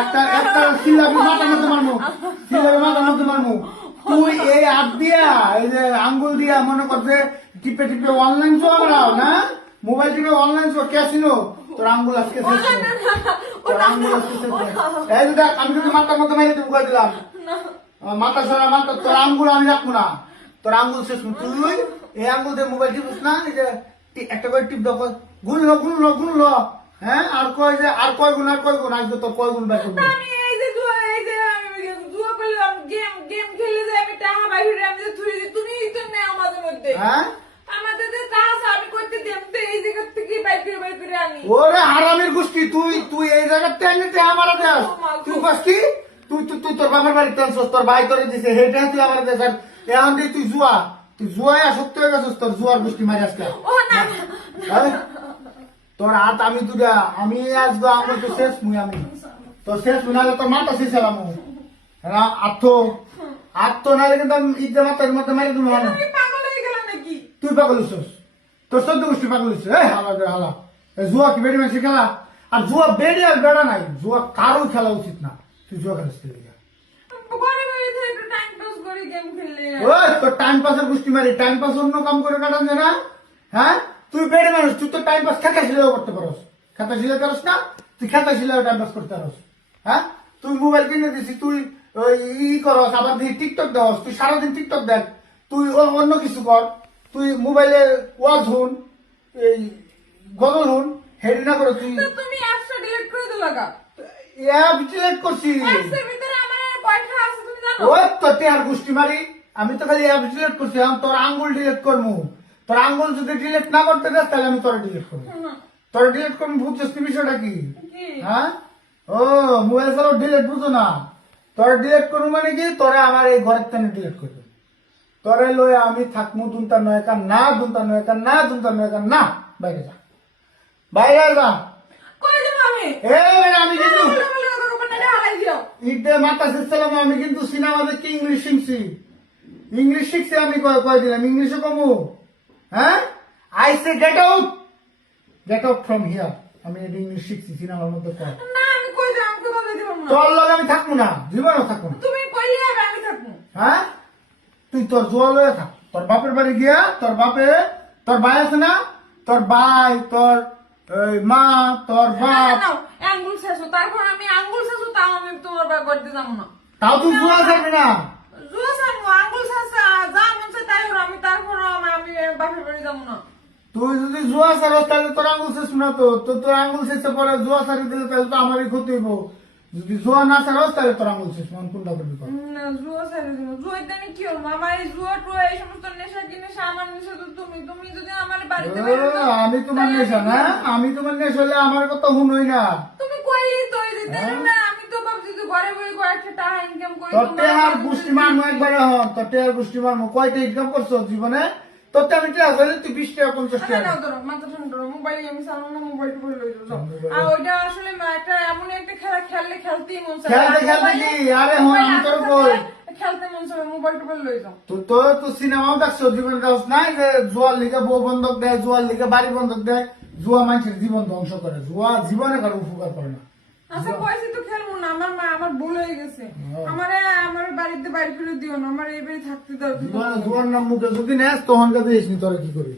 একটা একটা সিলাবি মাথার মধ্যে মারমু, সিলাবি মাথার মধ্যে মারমু। তুই এই হাত দিয়া এই যে আঙ্গুল দিয়া মনে করছে টিপে টিপে অনলাইন চলাও না, মোবাইল টিপে অনলাইন চল ক্যাসিনো, তোর আঙ্গুল আজকে শেষ, তোর আঙ্গুল আজকে শেষ। এই যে দেখ আমি কিন্তু মাথার মধ্যে মাইরে ঢুকাই দিলাম, মাথা সরা মাথা, তোর আঙ্গুল আমি রাখবো না, তোর আঙ্গুল শেষ। তুই এই আঙ্গুল দিয়ে মোবাইল টিপিস না, এই যে একটা করে টিপ দাও, গুনলো গুনলো গুনলো, হ্যাঁ আর কয় যে আর কয় গুণ আর কয় গুণ আসবে, তোর কয় গুণ বের করবো। আমি এই যে জুয়া করলাম, গেম গেম খেলে যে আমি টাকা বাইরে আমি যে থুই দিই, তুমি তো নেও আমাদের মধ্যে। হ্যাঁ আমাদের যে টাকা আমি করতে দেব তো এই জায়গা থেকে বাইরে আনি। ওরে হারামির গোষ্ঠী, তুই তুই এই জায়গার টেনে আমার দেশ, তুই বাস কি তুই তুই তুই তোর বাবার বাড়িতে আনছস, তোর ভাই তোরে দিছে হেটা তুই আমার দেশ, আর এখন দিয়ে তুই জুয়া, তুই জুয়ায় আসক্ত হয়ে গেছিস, তোর জুয়ার গোষ্ঠী মারি আজকে। ও না হ্যাঁ? তোর হাত আমি দুটা আমি আসবো, আমার তো শেষ মুই, আমি তোর শেষ মুই, নাহলে তোর মাথা শেষ হলাম আত্ম নাহলে কিন্তু আমি ঈদের মাথার মধ্যে মারি দেবো। তুমি পাগল হয়ে গেল নাকি? তুই পাগল হইছস, তোর চোদ্দ গোষ্ঠী পাগল হইছে। হালা রে হালা, জুয়া কি বেড়ি মানুষের খেলা? আর জুয়া বেড়ি আর বেড়া নাই, জুয়া কারো খেলা উচিত না। তুই জুয়া খেলিস ঘরে ঘরে থেকে একটু টাইম পাস করে গেম খেললে। ওই তোর টাইম পাসের গোষ্ঠী মারি, টাইম পাস অন্য কাম করে কাটান যায় না? হ্যাঁ তুই বেড়ে মানুষ, তুই তো টাইম পাস খেতা শিলেও করতে পারস, খেতা শিলে পারস না? তুই খেতা শিলেও টাইম পাস করতে পারস। হ্যাঁ তুই মোবাইল কিনে দিছি, তুই ওই করস, আবার দিয়ে টিকটক দেওয়াস, তুই সারাদিন টিকটক দেখ, তুই অন্য কিছু কর, তুই মোবাইলে ওয়াজ হুন, এই গজল হুন, হেডি না করে তুই তো তুমি অ্যাপসটা ডিলিট করে দিলা গা। অ্যাপ ডিলিট করছি। অ্যাপসের ভিতরে আমার পয়সা আছে তুমি জানো? ওই তো টেহার গোষ্ঠী মারি, আমি তো খালি অ্যাপ ডিলিট করছি, আমি তোর আঙ্গুল ডিলিট করবো। তোর আঙ্গুল যদি ডিলিট না করতে দেস তাহলে আমি তোরা ডিলিট করবো, তোরা ডিলিট করবো। বুঝছিস কি বিষয়টা কি? কি? হ্যাঁ ও মোবাইল চালাও ডিলিট বুঝো না, তোরা ডিলিট করবো মানে কি, তোরা আমার এই ঘরের টানে ডিলিট করবে, তোরে লয়ে আমি থাকবো দুনতা নয় কান না, দুনতা নয় কান না, দুনতা নয় কান না, বাইরে যা, বাইরে যা। কই দেব আমি? আমি কিন্তু কপালটা হালাই দিও। ঈদে মাতা শেষছিলাম, আমি কিন্তু সিনেমা দেখি ইংলিশ শিখছি, ইংলিশ শিখছি আমি, কয় দিলাম ইংলিশে কমু। হ্যাঁ I say get out from here, আমি এটা ইংলিশ শিখছি সিনেমার মধ্যে। না আমি কই যাব, আমি কথা দিতে পারবো না। তোর লগে আমি থাকবো না, জীবনও থাকবো না। তুমি কইলে আমি থাকবো। হ্যাঁ তুই তোর জোয়া লয়ে থাক, তোর বাপের বাড়ি গিয়া, তোর বাপে তোর ভাই আছে না, তোর ভাই, তোর মা, তোর বাপ, আঙ্গুল শেষ, তারপর আমি আঙ্গুল শেষ, তাও আমি তোমার বাড়ি করতে যাবো না। তাও তুই জোয়া থাকবি না। জুয়া সামু আঙ্গুল শেষ, যা মন চায় তাই করো, আমি তারপর আমি বাপের বাড়ি যাবো না। তুই যদি জুয়া সারস তাহলে তোর আঙ্গুল শেষ না, তো তোর আঙ্গুল শেষে পরে জুয়া সারি দিলে তাহলে তো আমারই ক্ষতি হইব। যদি জুয়া না সারস তাহলে তোর আঙ্গুল শেষ, মন কোনটা করবি কর। না জুয়া ছেড়ে দিব, জুয়াতে আমি কি হবো? আমার এই জুয়া টুয়া এই সমস্ত নেশা কি নেশা, আমার নেশা তো তুমি, তুমি যদি আমার বাড়িতে বের হও, আমি তোমার নেশা না, আমি তোমার নেশা হলে আমার কথা শুনোই না। তুমি কইলি তো এই দিতে না, আমি তো ভাবছি তো ঘরে বসে কয়েকটা টাকা ইনকাম করি। তোর টেহার গোষ্ঠী মারমো একবারে হন, তোর টেহার গোষ্ঠী মারমো। কয়টা ইনকাম করছো জীবনে? তোর আমি টেহা হলে তুই 20 টাকা 50 না টাকা। না ধরো মাথা ঠান্ডা করো, মোবাইল আমি চালানো না, মোবাইল টোবাইল লই যাও। আর ওইটা আসলে একটা এমন একটা খেলা খেললে খেলতেই মন চায়। খেলতে খেলতে কি আরে হন, আমি তোর কই খেলতে মন চায়, মোবাইল টোবাইল লই যাও। তো সিনেমাও দেখছো, জীবন দেখছ নাই যে জুয়ার লিগে বউ বন্ধক দেয়, জুয়ার লিগে বাড়ি বন্ধক দেয়, জুয়া মানুষের জীবন ধ্বংস করে, জুয়া জীবনে কারো উপকার করে না। আচ্ছা পয়সা তো খেলবো না, আমার মা আমার ভুল হয়ে গেছে, আমার বাড়িতে বাড়ি ফিরে দিও না, আমার এই বাড়ি থাকতে দাও। জুয়ার নাম মুখে যদি নেস তখন কাছে এসনি তোরা কি করবি?